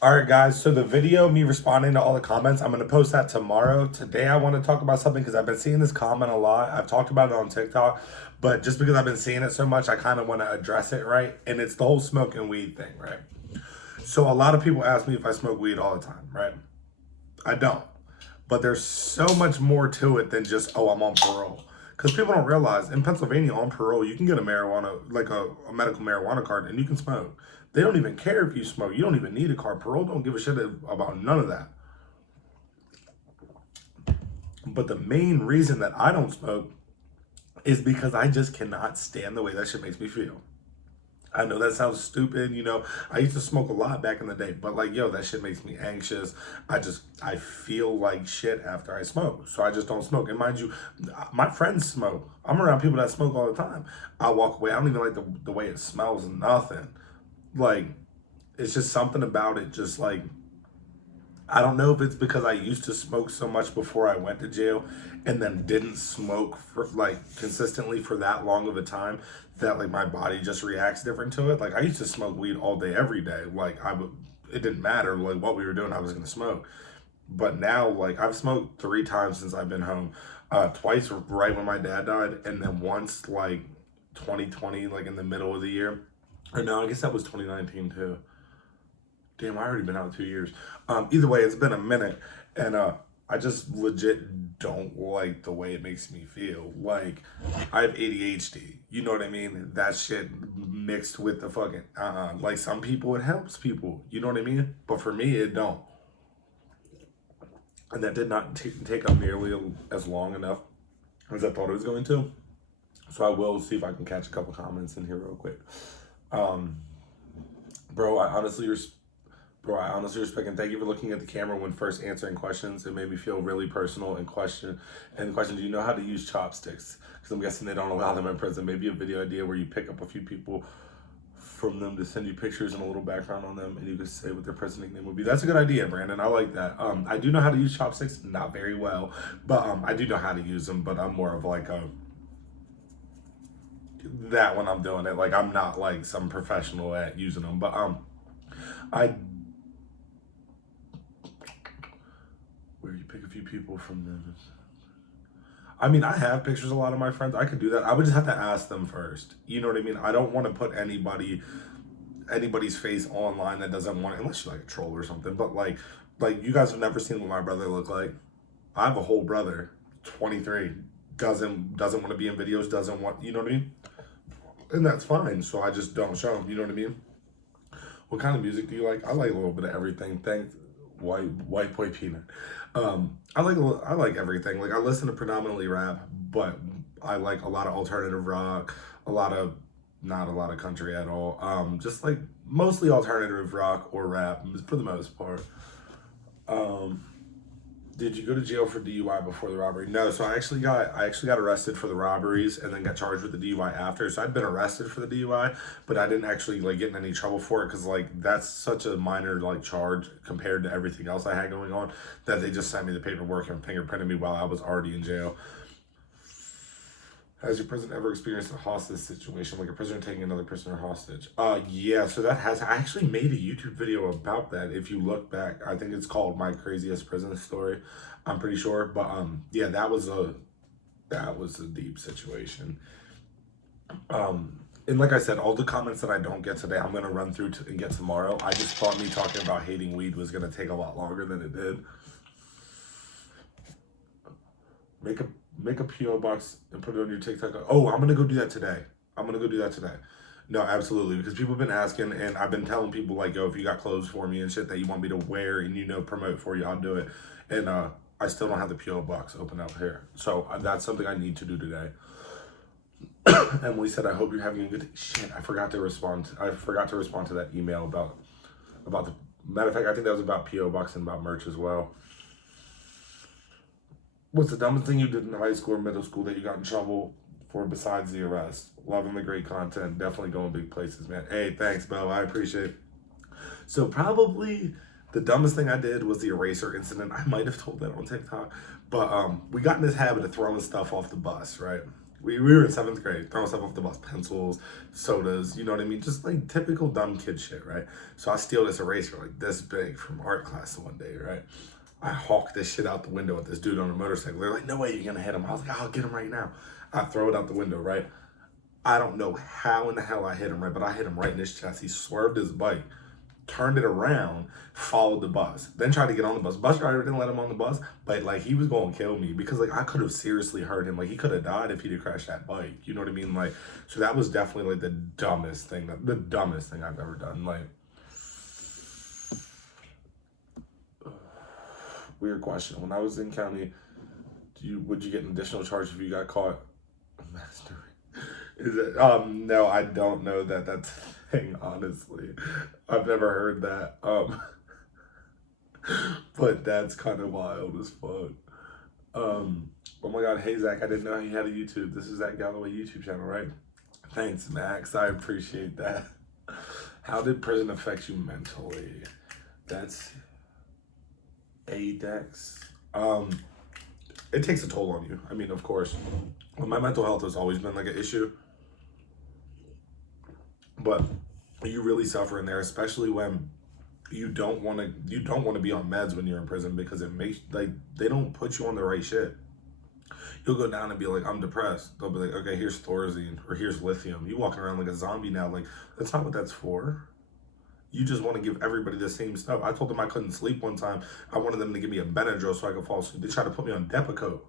All right, guys. So the video, me responding to all the comments, I'm going to post that tomorrow. Today, I want to talk about something because I've been seeing this comment a lot. I've talked about it on TikTok, but just because I've been seeing it so much, I kind of want to address it, right? And it's the whole smoking weed thing, right? So a lot of people ask me if I smoke weed all the time, right? I don't. But there's so much more to it than just, oh, I'm on parole. Because people don't realize in Pennsylvania on parole, you can get a marijuana, like a medical marijuana card, and you can smoke. They don't even care if you smoke. You don't even need a card. Parole don't give a shit about none of that. But the main reason that I don't smoke is because I just cannot stand the way that shit makes me feel. I know that sounds stupid, I used to smoke a lot back in the day, but like, yo, that shit makes me anxious. I feel like shit after I smoke. So I just don't smoke. And mind you, my friends smoke. I'm around people that smoke all the time. I walk away. I don't even like the way it smells, nothing. Like, it's just something about it. Just like, I don't know if it's because I used to smoke so much before I went to jail and then didn't smoke for like consistently for that long of a time that like my body just reacts different to it. Like I used to smoke weed all day, every day. Like it didn't matter like what we were doing, I was gonna smoke. But now like I've smoked 3 times since I've been home. Twice right when my dad died, and then once like 2020, like in the middle of the year. Or no, I guess that was 2019 too. Damn, I already been out 2 years. Either way, it's been a minute, and I just legit don't like the way it makes me feel. Like I have ADHD. You know what I mean? That shit mixed with the fucking like some people it helps people. You know what I mean? But for me, it don't. And that did not take up nearly as long enough as I thought it was going to. So I will see if I can catch a couple comments in here real quick. Um, bro, I honestly respect and thank you for looking at the camera when first answering questions. It made me feel really personal and question. And the question, do you know how to use chopsticks? Because I'm guessing they don't allow them in prison. Maybe a video idea where you pick up a few people from them to send you pictures and a little background on them, and you could say what their prison nickname would be. That's a good idea, Brandon. I like that. I do know how to use chopsticks, not very well, but I do know how to use them. But I'm more of like a that when I'm doing it. Like I'm not like some professional at using them, but I where you pick a few people from them. I mean, I have pictures of a lot of my friends. I could do that. I would just have to ask them first. You know what I mean? I don't want to put anybody's face online that doesn't want it, unless you're like a troll or something. But like you guys have never seen what my brother looked like. I have a whole brother, 23, doesn't want to be in videos, doesn't want, you know what I mean? And that's fine. So I just don't show him. You know what I mean? What kind of music do you like? I like a little bit of everything. Thanks, white boy peanut. I like everything. Like I listen to predominantly rap, but I like a lot of alternative rock, a lot of not a lot of country at all. Just like mostly alternative rock or rap for the most part. Um, did you go to jail for DUI before the robbery? No, so I actually got arrested for the robberies and then got charged with the DUI after. So I'd been arrested for the DUI, but I didn't actually like get in any trouble for it because like that's such a minor like charge compared to everything else I had going on that they just sent me the paperwork and fingerprinted me while I was already in jail. Has your prison ever experienced a hostage situation, like a prisoner taking another prisoner hostage? Yeah, so that has, I actually made a YouTube video about that. If you look back, I think it's called My Craziest Prison Story. I'm pretty sure. But yeah, that was a deep situation. And like I said, all the comments that I don't get today, I'm gonna run through and get tomorrow. I just thought me talking about hating weed was gonna take a lot longer than it did. Make a make a PO box and put it on your TikTok. Oh, I'm gonna go do that today. I'm gonna go do that today. No, absolutely, because people have been asking, and I've been telling people like, yo, if you got clothes for me and shit that you want me to wear and promote for you, I'll do it. And I still don't have the PO box open up here, so that's something I need to do today. Emily said, "I hope you're having a good day." Shit, I forgot to respond. I forgot to respond to that email about the matter of fact. I think that was about PO box and about merch as well. What's the dumbest thing you did in high school or middle school that you got in trouble for besides the arrest? Loving the great content. Definitely going big places, man. Hey, thanks, Bo. I appreciate it. So probably the dumbest thing I did was the eraser incident. I might have told that on TikTok. But we got in this habit of throwing stuff off the bus, right? we were in 7th grade, throwing stuff off the bus, pencils, sodas, you know what I mean? Just like typical dumb kid shit, right? So I steal this eraser like this big from art class one day, right? I hawk this shit out the window with this dude on a motorcycle. They're like, no way you're gonna hit him. I was like, I'll get him right now. I throw it out the window, right? I don't know how in the hell I hit him, right? But I hit him right in his chest. He swerved his bike, turned it around, followed the bus, then tried to get on the bus. Bus driver didn't let him on the bus, but like he was gonna kill me because like I could have seriously hurt him. Like he could have died if he'd have crashed that bike. You know what I mean? Like, so that was definitely like the dumbest thing I've ever done. Like, weird question. When I was in county, would you get an additional charge if you got caught masturbating? Is it? No, I don't know that that's a thing, honestly. I've never heard that. But that's kind of wild as fuck. Oh my god, hey Zach, I didn't know you had a YouTube. This is Zach Galloway YouTube channel, right? Thanks, Max. I appreciate that. How did prison affect you mentally? That's ADEX. It takes a toll on you. I mean, of course. Well, my mental health has always been like an issue. But you really suffer in there, especially when you don't want to be on meds when you're in prison because it makes like they don't put you on the right shit. You'll go down and be like, I'm depressed. They'll be like, okay, here's Thorazine or here's lithium. You walking around like a zombie now. Like, that's not what that's for. You just want to give everybody the same stuff. I told them I couldn't sleep one time. I wanted them to give me a Benadryl so I could fall asleep. They tried to put me on Depakote.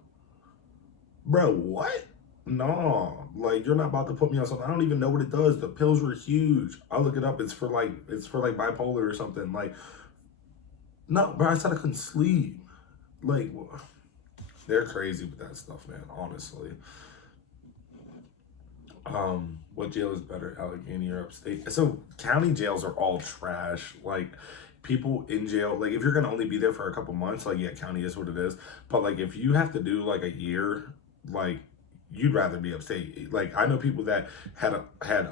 Bro, what? No, like you're not about to put me on something. I don't even know what it does. The pills were huge. I'll look it up. It's for like bipolar or something. Like, no, bro. I said I couldn't sleep. Like, they're crazy with that stuff, man. Honestly. What jail is better, Allegheny or upstate? So county jails are all trash. Like, people in jail, like if you're gonna only be there for a couple months, like yeah, county is what it is. But like if you have to do like a year, like you'd rather be upstate. Like I know people that had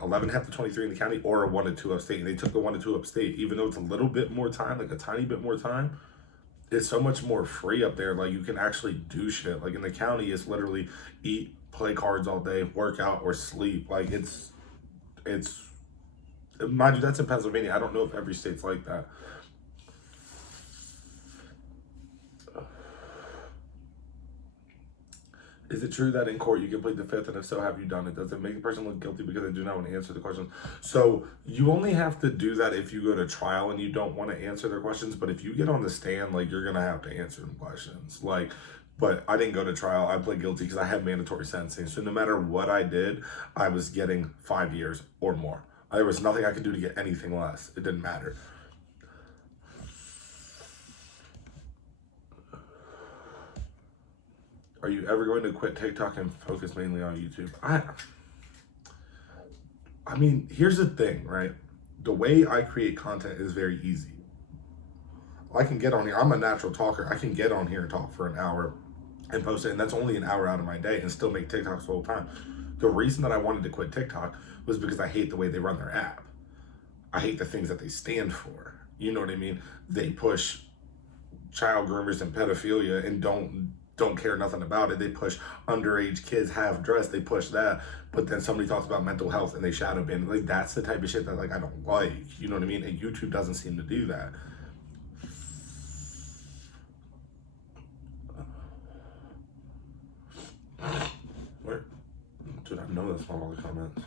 11 half to 23 in the county or a 1 to 2 upstate, and they took the 1 to 2 upstate, even though it's a little bit more time, like a tiny bit more time. It's so much more free up there. Like you can actually do shit. Like in the county, it's literally eat, play cards all day, work out, or sleep. Like it's mind you, that's in Pennsylvania. I don't know if every state's like that. Is it true that in court you can plead the fifth, and if so, have you done it? Does it make the person look guilty because they do not want to answer the question? So you only have to do that if you go to trial and you don't want to answer their questions. But if you get on the stand, like you're gonna have to answer them questions. Like, but I didn't go to trial. I pled guilty because I had mandatory sentencing. So no matter what I did, I was getting 5 years or more. There was nothing I could do to get anything less. It didn't matter. Are you ever going to quit TikTok and focus mainly on YouTube? I mean, here's the thing, right? The way I create content is very easy. I can get on here. I'm a natural talker. I can get on here and talk for an hour and post it, and that's only an hour out of my day and still make TikToks the whole time. The reason that I wanted to quit TikTok was because I hate the way they run their app. I hate the things that they stand for. You know what I mean? They push child groomers and pedophilia and don't care nothing about it. They push underage kids half dressed. They push that, but then somebody talks about mental health and they shadow ban. Like that's the type of shit that like I don't like. You know what I mean? And YouTube doesn't seem to do that. Where? Dude, I know that's not all the comments.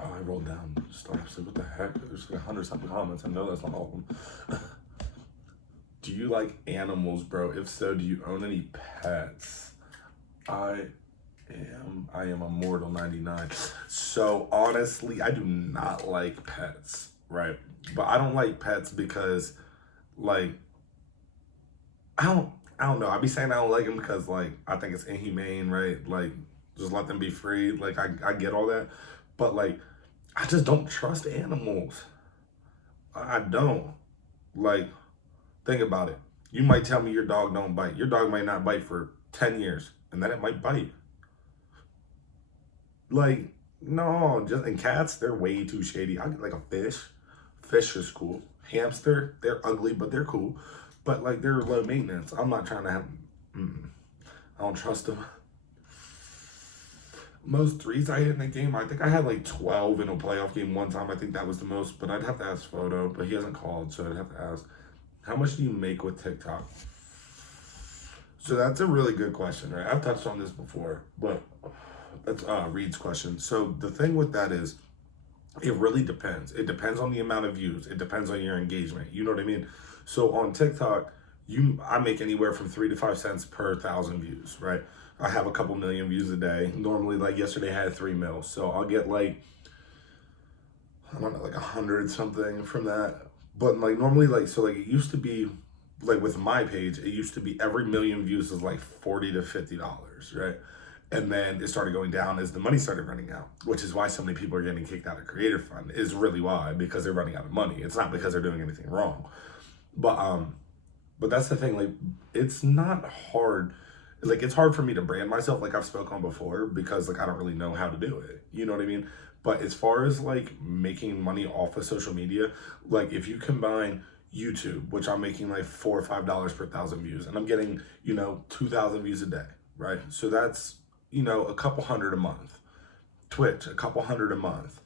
Oh, I rolled down. Stop. Like, what the heck? There's like 100-something comments. I know that's not all of them. Do you like animals, bro? If so, do you own any pets? I am Immortal 99. So honestly, I do not like pets, right? But I don't like pets because like I don't know. I be saying I don't like them because like I think it's inhumane, right? Like just let them be free. Like I get all that. But like I just don't trust animals. I don't. Like think about it. You might tell me your dog don't bite. Your dog might not bite for 10 years and then it might bite. Like, no, just and cats, they're way too shady. I get like a fish. Fish is cool. Hamster, they're ugly, but they're cool. But like they're low maintenance. I'm not trying to have I don't trust them. most threes I hit in a game, I think I had like 12 in a playoff game one time. I think that was the most, but I'd have to ask Photo, but he hasn't called, so I'd have to ask. How much do you make with TikTok? So that's a really good question, right? I've touched on this before, but that's Reed's question. So the thing with that is, it really depends. It depends on the amount of views. It depends on your engagement. You know what I mean? So on TikTok, I make anywhere from 3 to 5 cents per 1,000 views, right? I have a couple million views a day. Normally, like yesterday, I had 3 mil, so I'll get like, I don't know, like 100 something from that. But like normally, like, so like it used to be, like with my page, it used to be every million views is like $40 to $50, right? And then it started going down as the money started running out, which is why so many people are getting kicked out of Creator Fund. Is really why, because they're running out of money. It's not because they're doing anything wrong. But that's the thing. Like, it's not hard. Like, it's hard for me to brand myself, like I've spoken on before, because like I don't really know how to do it. You know what I mean? But as far as like making money off of social media, like if you combine YouTube, which I'm making like $4 or $5 per 1,000 views, and I'm getting 2,000 views a day, right? So that's a couple hundred a month. Twitch, a couple hundred a month.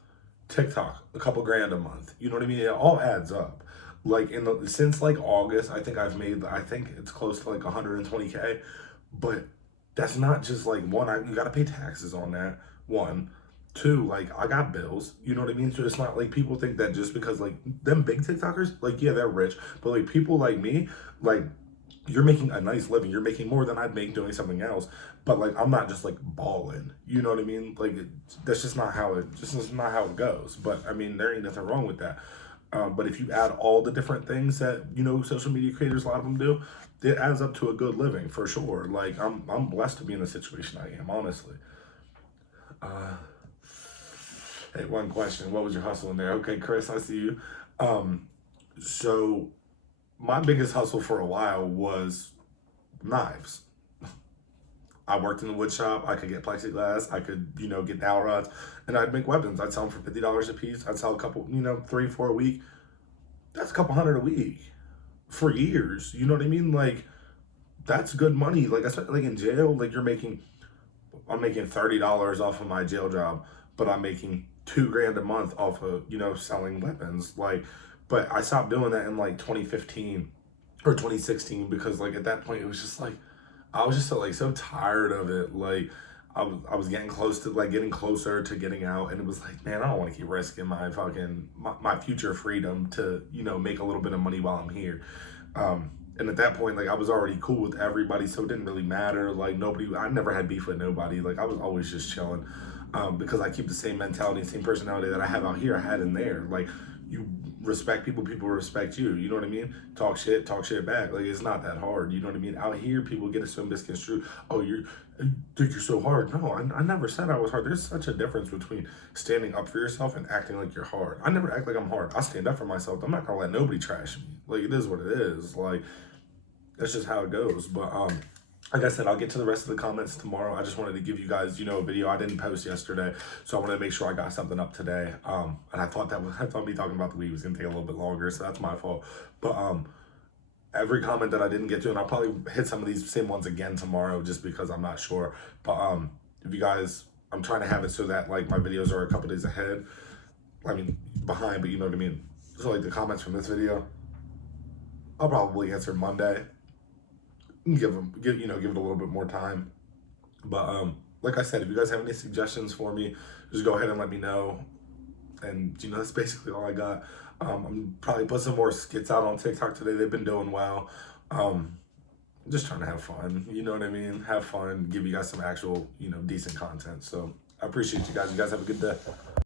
TikTok, a couple grand a month. You know what I mean? It all adds up. Like since like August, I think I think it's close to like 120K, but that's not just like one. You got to pay taxes on that. One, two, like I got bills. You know what I mean? So it's not like people think that just because like them big TikTokers, like yeah, they're rich, but like people like me, like you're making a nice living. You're making more than I'd make doing something else. But like I'm not just like balling. You know what I mean? Like that's just not how it goes. But I mean, there ain't nothing wrong with that. But if you add all the different things that social media creators, a lot of them do, it adds up to a good living for sure. Like I'm blessed to be in the situation I am, honestly. Uh, hey, one question: what was your hustle in there? Okay, Chris, I see you. So my biggest hustle for a while was knives. I worked in the wood shop. I could get plexiglass. I could, get dowel rods, and I'd make weapons. I'd sell them for $50 a piece. I'd sell a couple, 3, 4 a week. That's a couple hundred a week for years. You know what I mean? Like that's good money. Like especially like in jail, like I'm making $30 off of my jail job, but I'm making 2 grand a month off of selling weapons. Like, but I stopped doing that in like 2015 or 2016 because like at that point it was just like I was just so tired of it. Like I was getting close to like getting closer to getting out, and it was like, man, I don't want to keep risking my future freedom to make a little bit of money while I'm here. And at that point, like I was already cool with everybody, so it didn't really matter. Like I never had beef with nobody. Like I was always just chilling, because I keep the same mentality, same personality that I have out here, I had in there. Like you respect people, people respect you. You know what I mean? Talk shit back. Like it's not that hard. You know what I mean? Out here, people get it so misconstrued. Oh, you think you're so hard. No, I never said I was hard. There's such a difference between standing up for yourself and acting like you're hard. I never act like I'm hard. I stand up for myself. I'm not gonna let nobody trash me. Like it is what it is. Like that's just how it goes. But like I said, I'll get to the rest of the comments tomorrow. I just wanted to give you guys, a video I didn't post yesterday, so I wanted to make sure I got something up today. And I thought me talking about the weed was gonna take a little bit longer, so that's my fault. But every comment that I didn't get to, and I'll probably hit some of these same ones again tomorrow, just because I'm not sure. But if you guys, I'm trying to have it so that like my videos are a couple days ahead. I mean behind, but you know what I mean. So like the comments from this video, I'll probably answer Monday. Give it a little bit more time. But like I said, if you guys have any suggestions for me, just go ahead and let me know. And that's basically all I got. I'm probably put some more skits out on TikTok today. They've been doing well. Just trying to have fun. You know what I mean? Have fun. Give you guys some actual decent content. So I appreciate you guys. You guys have a good day.